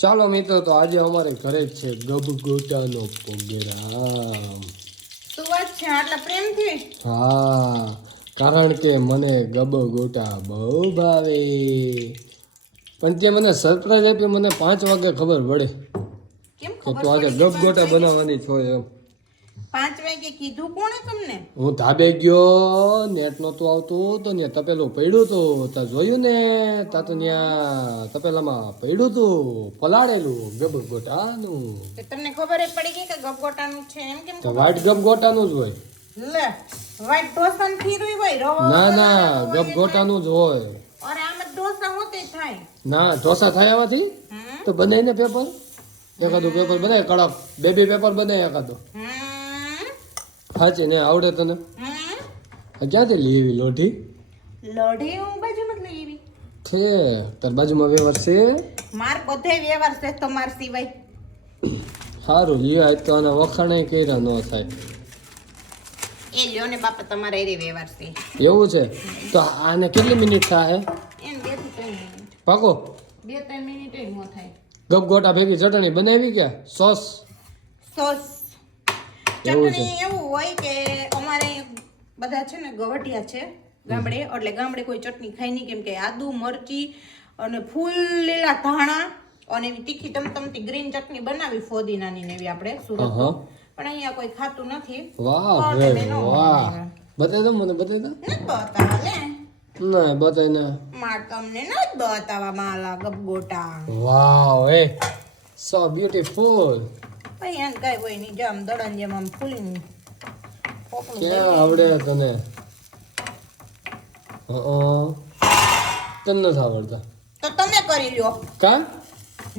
ચાલો મિત્રો તો આજે અમારે ઘરે જ છે ગબગોટાનો પ્રોગ્રામ. શું વાત છે આટલા પ્રેમથી? હા કારણ કે મને ગબગોટા બહુ ભાવે. પણ તે મને સરપ્રાઈઝ આપી મને પાંચ વાગે ખબર પડે કે તું આજે ગબગોટા બનાવવાની છો એમ. પાંચ વાગે કીધું કોણે તમને? હું ધાબે ગયો નેટ નહોતું આવતું તો ને તપેલું પડ્યું હતું. તા જોયું ને તા તો ત્યાં તપેલામાં પડ્યું હતું પલાળેલું ગબગોટાનું. તમને ખબર પડી ગઈ કે ગપગોટાનું છે એમ કેમ તો ગબગોટાનું જ હોય. લે વ્હાઈટ ઢોસાનું ખીરું હોય રવો ના ના ગબગોટાનું જ હોય. અરે આમ ઢોસા હોતે થાય. ના ઢોસા થાય આમાંથી તો બનાય ને પેપર? એકાદું પેપર બનાય કડક. બે બે પેપર બનાય એકાદું. હમ. સાચી ને આવડે તને? ક્યાંથી લઈ એવી લોઢી? લોઢી હું બાજુ નથી લઈ એવી છે તાર બાજુમાં વ્યવહાર છે? માર બધે વ્યવહાર છે તમાર સિવાય. સારું લ્યો આજ તો આના વખાણે કર્યા ન થાય. એ લ્યો ને બાપા તમારે એ વ્યવહાર છે. એવું છે? તો આને કેટલી મિનિટ થાય એમ બેથી ત્રણ મિનિટ. પાકો. બે ત્રણ મિનિટ એ ન થાય. ગપગોટા ભેગી ચટણી બનાવી કે સોસ. સોસ. ચટણી એવું હોય કે અમારે બધા છે ને ગવટિયા છે ગામડે. એટલે ગામડે કોઈ ચટણી ખાય નહીં કેમ કે આદુ મરચી અને ફૂલ લીલા ધાણા અને એવી તીખી તમતમતી ગ્રીન ચટણી બનાવી ફોદીનાની ને એવી આપણે સુરત પણ અહીંયા કોઈ ખાતું નથી. વાહ ન વાહ. બતાવી દો મને બતાવી દો. નથી બતાવા લે. ના બતાવી ને. માર તમને નથી બતાવવા માલા ગપગોટા વાવ એ. સો બ્યુટીફુલ ભાઈ એને કઈ હોય નહીં. જામ દડન જેમ આમ ફૂલીને ક્યાં આવડે તને? તને નથી આવડતા. તો તમે કરી લ્યો. કા?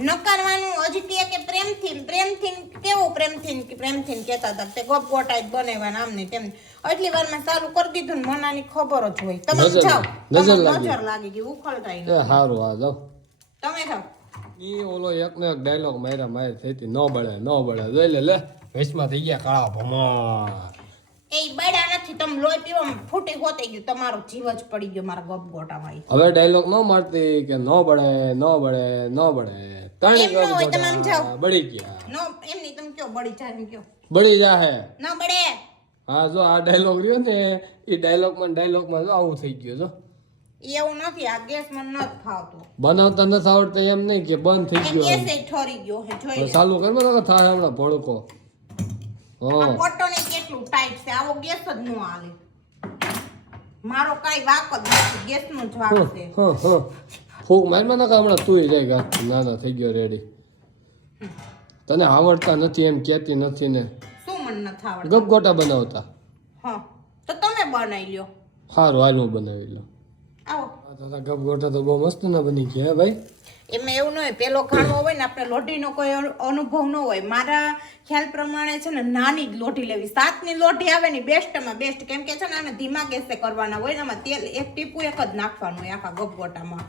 નકારવાનું હજી કે કે પ્રેમથી પ્રેમથી કેવું પ્રેમથી કે પ્રેમથી કહેતા હતા તે ગપ ગોટા જ બનાવવાના આમ ને તેમ એટલી વારમાં ચાલુ કરી દીધું ને મનાની ખબર જ હોય. તમે જાઓ. નજર લાગી. ગઈ ઉખળતા. સારું આ જાઓ તમે જાઓ. ઈ ઓલો એક ને એક ડાયલોગ માર્યા મારે થઈ ન બળે ન બળે. જોઈ લે લે. વેચમાં થઈ ગયા કાળા ભમાર. એ બળ્યા નથી તમ લોહી પીવા ફૂટી હોતે ગયું. તમારો જીવ જ પડી ગયો મારા ગપ ગોટામાં હવે ડાયલોગ ન મારતી કે ન બળે ન બળે ન બળે. ત્રણ. ગોટા બળી ગયા. નો એમની તમ કયો બળી જાય કયો. બળી જાહે. ન બળે. હા જો આ ડાયલોગ રહ્યો ને એ ડાયલોગમાં ડાયલોગમાં જો આવું થઈ ગયું જો. એવું નથી આ ગેસ મને નથી ફાવતો. બનાવતા નથી આવડતા એમ નહીં કે બંધ થઈ ગયો ગેસ એ ઠરી ગયો હે જોઈ ચાલુ કર તો થાય હમણાં ભડકો. હા. પોટો ને કેટલું ટાઈટ છે? આવો ગેસ જ નો આવે મારો કાઈ વાક જ નથી ગેસ નો જ વાક છે. હા હા ફૂક મારમાં ના હમણાં તુંય જાય ગા ના ના થઈ ગયો રેડી તને આવડતા નથી એમ કહેતી નથી ને. શું મને નથી આવડતું? ગપગોટા બનાવતા. હા તો તમે બનાવી લ્યો. સારું હાલ હું બનાવી લઉં. આવો. આ ગપ ગપગોટા તો બહુ મસ્ત ના બની ગયા ભાઈ? એમાં એવું ન હોય પેલો ખાણો હોય ને આપણે લોઢીનો કોઈ અનુભવ ન હોય. મારા ખ્યાલ પ્રમાણે છે ને નાની જ લોઢી લેવી. સાતની લોઢી આવે ને બેસ્ટમાં બેસ્ટ. કેમ કે છે ને આને ધીમા ગેસે કરવાના હોય ને આમાં તેલ એક ટીપું એક જ નાખવાનું હોય આખા ગપગોટામાં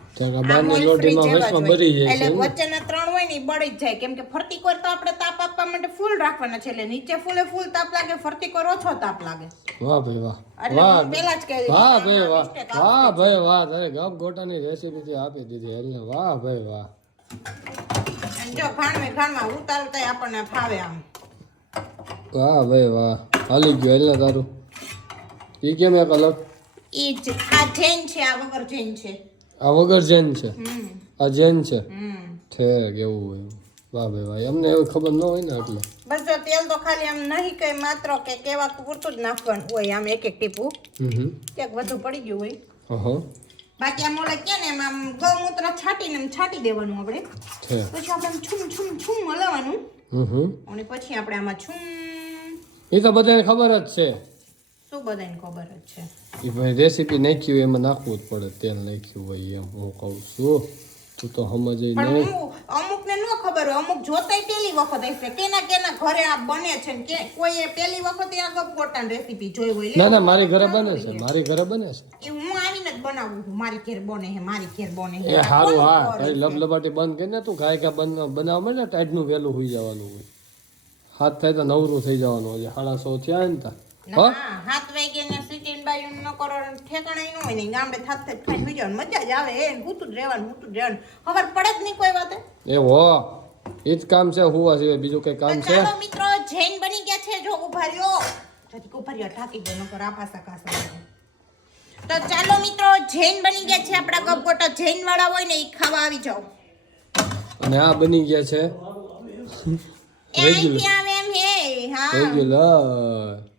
એટલે વચ્ચેના ત્રણ હોય ને એ બળી જ જાય. કેમ કે ફરતી કોર તો આપણે તાપ આપવા માટે ફૂલ રાખવાના છે. એટલે નીચે ફૂલે ફૂલ તાપ લાગે ફરતી કોર ઓછો તાપ લાગે. વાહ ભાઈ વાહ. વાહ હું જ કહી વાહ ભાઈ વાહ. વાહ ભાઈ વાહ. તારે ગપગોટાની રેસીપી આપી દીધી વાહ ભાઈ વાહ. અને જો ખાણવે ખાણમાં ઉતારતા આપણને ફાવે આમ. વાહ ભાઈ વાહ. હાલી ગયો એટલે તારું. એ કેમ એક અલગ? એ આ જૈન છે આ વગર જૈન છે. આ વગર જૈન છે? આ જૈન છે? ઠેક એવું હોય વાહ ભાઈ વાહ. અમને એવું ખબર ન હોય ને એટલે બસ જો તેલ તો ખાલી આમ નહીં કઈ માત્ર કે કેવા પૂરતું જ નાખવાનું હોય આમ એક એક ટીપું. હમ. ક્યાંક વધુ પડી ગયું હોય. અહં. બાકી આમ ઓલા કે ને આમ ગૌમૂત્ર છાંટીને એમ છાંટી દેવાનું આપણે. પછી આપણે છૂમ છૂમ છુમ હલાવવાનું. અને પછી આપણે આમાં છૂમ. એ તો બધાને ખબર જ છે. શું બધાને ખબર જ છે. એ ભાઈ રેસીપી નાખ્યું એમાં નાખવું જ પડે. તેલ નાખ્યું હોય એમ હું કહું છું. તું તો સમજ પણ નહીં. હું અમુકને ન ખબર હોય. અમુક જોતાય પહેલી વખત હશે. કેના કેના ઘરે આ બને છે ને કે કોઈએ પહેલી વખત આ ગપગોટાની રેસીપી જોઈ હોય. ના ના મારી ઘરે બને છે મારી ઘરે બને છે. એ હું આવીને જ બનાવું છું. મારી ઘેર બને હે મારી ઘેર બને હે એ સારું હા. તારી લબલબાટી બંધ કરીને તું ગાય ખા બંધ બનાવવા ટાઈડનું વહેલું હોઈ જવાનું હોય. હાથ થાય તો નવરું થઈ જવાનું હોય. સાડા સો થયા ને તા. હા? ના હાથ વાગે ને સિટીન બાયું ન કરો ઠેકાણા ન હોય ને ગામડે થાત થાત ખાઈને જવાનું. મજા જ આવે એ હુતું જ રહેવાનું હુતું જ રહેવાનું. ખબર પડે જ નહીં કોઈ વાતે. એ હો એ જ કામ છે હોવા સિવાય બીજું કઈ કામ છે? ચાલો મિત્રો જૈન બની ગયા છે જો ઊભા રહ્યો જરીક ઊભા રહ્યો ઠાકી ગયો નકર આ પાસા કાસા તો ચાલો મિત્રો જૈન બની ગયા છે આપણા ગપગોટા. જૈન વાળા હોય ને એ ખાવા આવી જાઓ. અને આ બની ગયા છે એ આવે એમ હે હા. રેગ્યુલર.